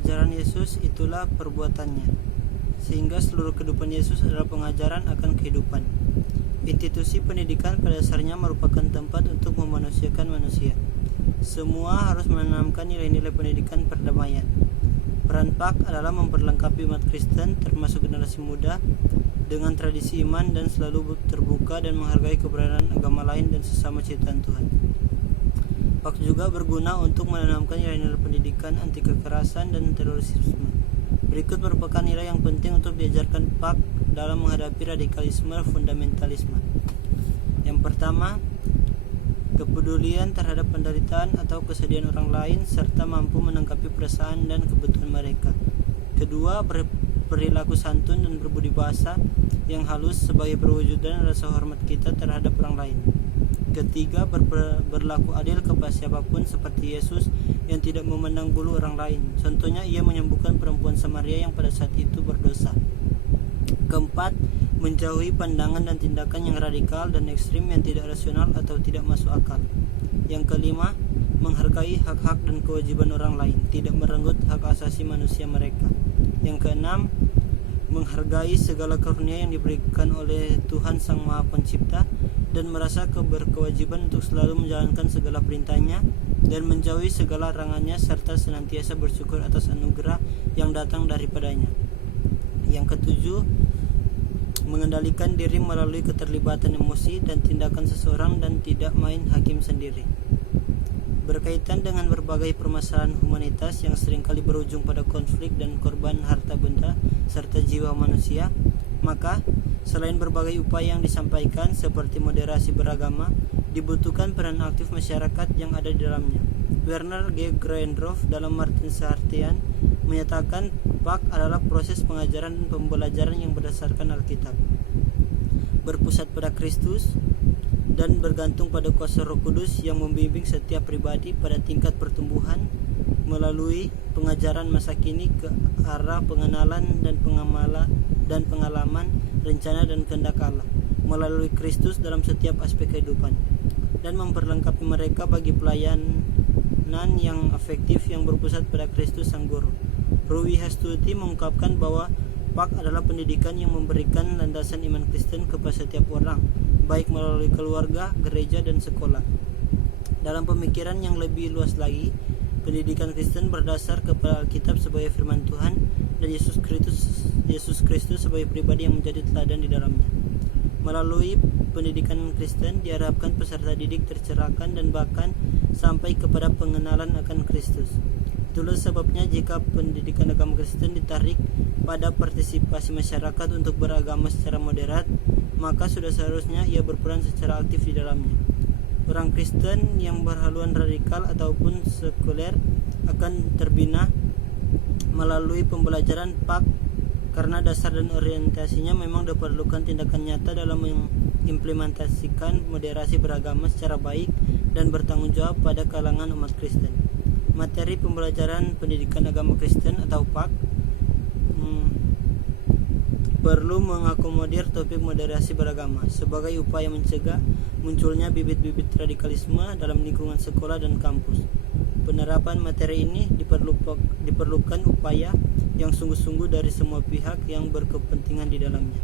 pengajaran Yesus itulah perbuatannya, sehingga seluruh kehidupan Yesus adalah pengajaran akan kehidupan. Institusi pendidikan pada dasarnya merupakan tempat untuk memanusiakan manusia. Semua harus menanamkan nilai-nilai pendidikan perdamaian. Peran PAK adalah memperlengkapi umat Kristen, termasuk generasi muda, dengan tradisi iman dan selalu terbuka dan menghargai keberadaan agama lain dan sesama ciptaan Tuhan. PAK juga berguna untuk menanamkan nilai-nilai pendidikan anti kekerasan dan terorisme. Berikut merupakan nilai yang penting untuk diajarkan PAK dalam menghadapi radikalisme fundamentalisme. Yang pertama, kepedulian terhadap penderitaan atau kesedihan orang lain serta mampu menanggapi perasaan dan kebutuhan mereka. Kedua, perilaku santun dan berbudi bahasa yang halus sebagai perwujudan rasa hormat kita terhadap orang lain. Ketiga, berlaku adil kepada siapapun seperti Yesus yang tidak memandang bulu orang lain. Contohnya, ia menyembuhkan perempuan Samaria yang pada saat itu berdosa. Keempat, menjauhi pandangan dan tindakan yang radikal dan ekstrim yang tidak rasional atau tidak masuk akal. Yang kelima, menghargai hak-hak dan kewajiban orang lain, tidak merenggut hak asasi manusia mereka. Yang keenam, menghargai segala karunia yang diberikan oleh Tuhan Sang Maha Pencipta dan merasa berkewajiban untuk selalu menjalankan segala perintahnya dan menjauhi segala larangannya serta senantiasa bersyukur atas anugerah yang datang daripadanya. Yang ketujuh, mengendalikan diri melalui keterlibatan emosi dan tindakan seseorang dan tidak main hakim sendiri. Berkaitan dengan berbagai permasalahan humanitas yang seringkali berujung pada konflik dan korban harta benda serta jiwa manusia, maka selain berbagai upaya yang disampaikan seperti moderasi beragama, dibutuhkan peran aktif masyarakat yang ada di dalamnya. Werner G. Grendorf dalam Martin's Artian menyatakan PAK adalah proses pengajaran dan pembelajaran yang berdasarkan Alkitab, berpusat pada Kristus dan bergantung pada kuasa Roh Kudus yang membimbing setiap pribadi pada tingkat pertumbuhan melalui pengajaran masa kini ke arah pengenalan dan pengalaman rencana dan kehendak Allah melalui Kristus dalam setiap aspek kehidupan dan memperlengkapi mereka bagi pelayanan yang efektif yang berpusat pada Kristus Sang Guru. Ruwi Hastuti mengungkapkan bahwa PAK adalah pendidikan yang memberikan landasan iman Kristen kepada setiap orang, baik melalui keluarga, gereja, dan sekolah. Dalam pemikiran yang lebih luas lagi, pendidikan Kristen berdasar kepada Alkitab sebagai firman Tuhan dan Yesus Kristus sebagai pribadi yang menjadi teladan di dalamnya. Melalui pendidikan Kristen diharapkan peserta didik tercerahkan dan bahkan sampai kepada pengenalan akan Kristus. Itulah sebabnya jika pendidikan agama Kristen ditarik pada partisipasi masyarakat untuk beragama secara moderat, maka sudah seharusnya ia berperan secara aktif di dalamnya. Orang Kristen yang berhaluan radikal ataupun sekuler akan terbina melalui pembelajaran PAK karena dasar dan orientasinya memang diperlukan tindakan nyata dalam mengimplementasikan moderasi beragama secara baik dan bertanggung jawab pada kalangan umat Kristen. Materi pembelajaran pendidikan agama Kristen atau PAK perlu mengakomodir topik moderasi beragama sebagai upaya mencegah munculnya bibit-bibit radikalisme dalam lingkungan sekolah dan kampus. Penerapan materi ini diperlukan upaya yang sungguh-sungguh dari semua pihak yang berkepentingan di dalamnya.